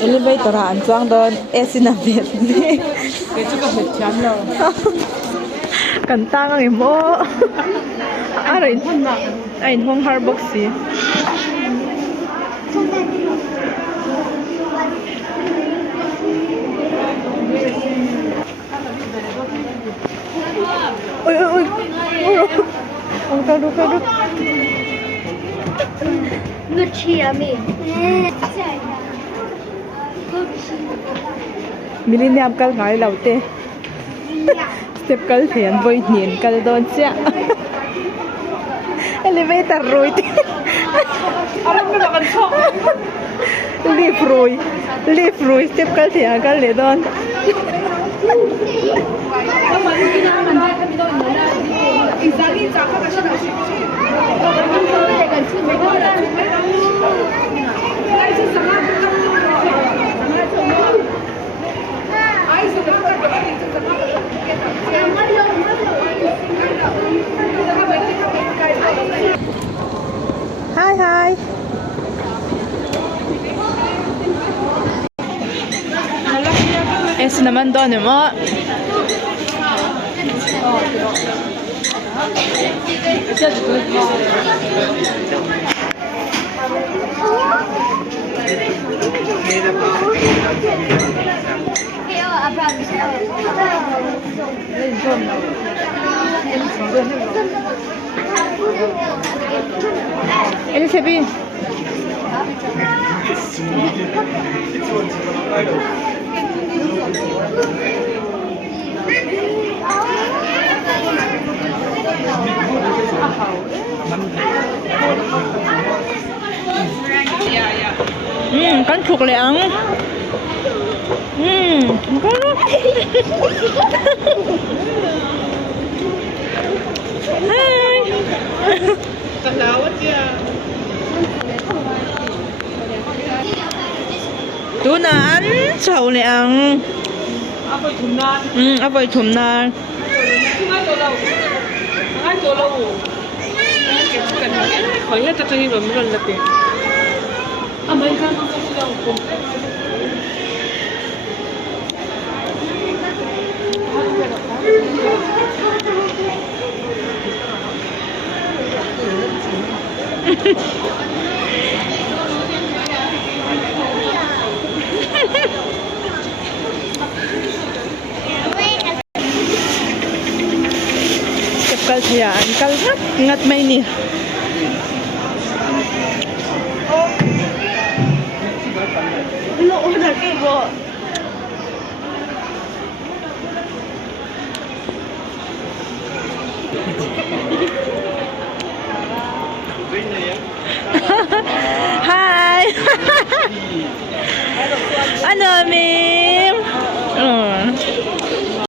elevator an chuang don esina vet ni ke chu ka het thiam lo kan tang ang mo ara in ai hong har box si ôi ôi ôi ông cao đu Ngược chia mình. millennium kal ngai lau te step kal thian voi nin kal don cha elevator roi te ara me ba kan chok lift roi step kal thian kal le don exactly cha ka ka shi Hi. Es naman doon mo. Ele sebi. Kan thuộc lẹng. Con. Hi. Kalawat ya. Tu nan chầu lẹng. Apoy thumnan. Apoy thum nan. Ngai to lo. Kan khoi hết tất nhiên rồi mới lần lật mấy cái nó không đâu cùng kal thaya an kal ngat mai ni Nó order cái bộ.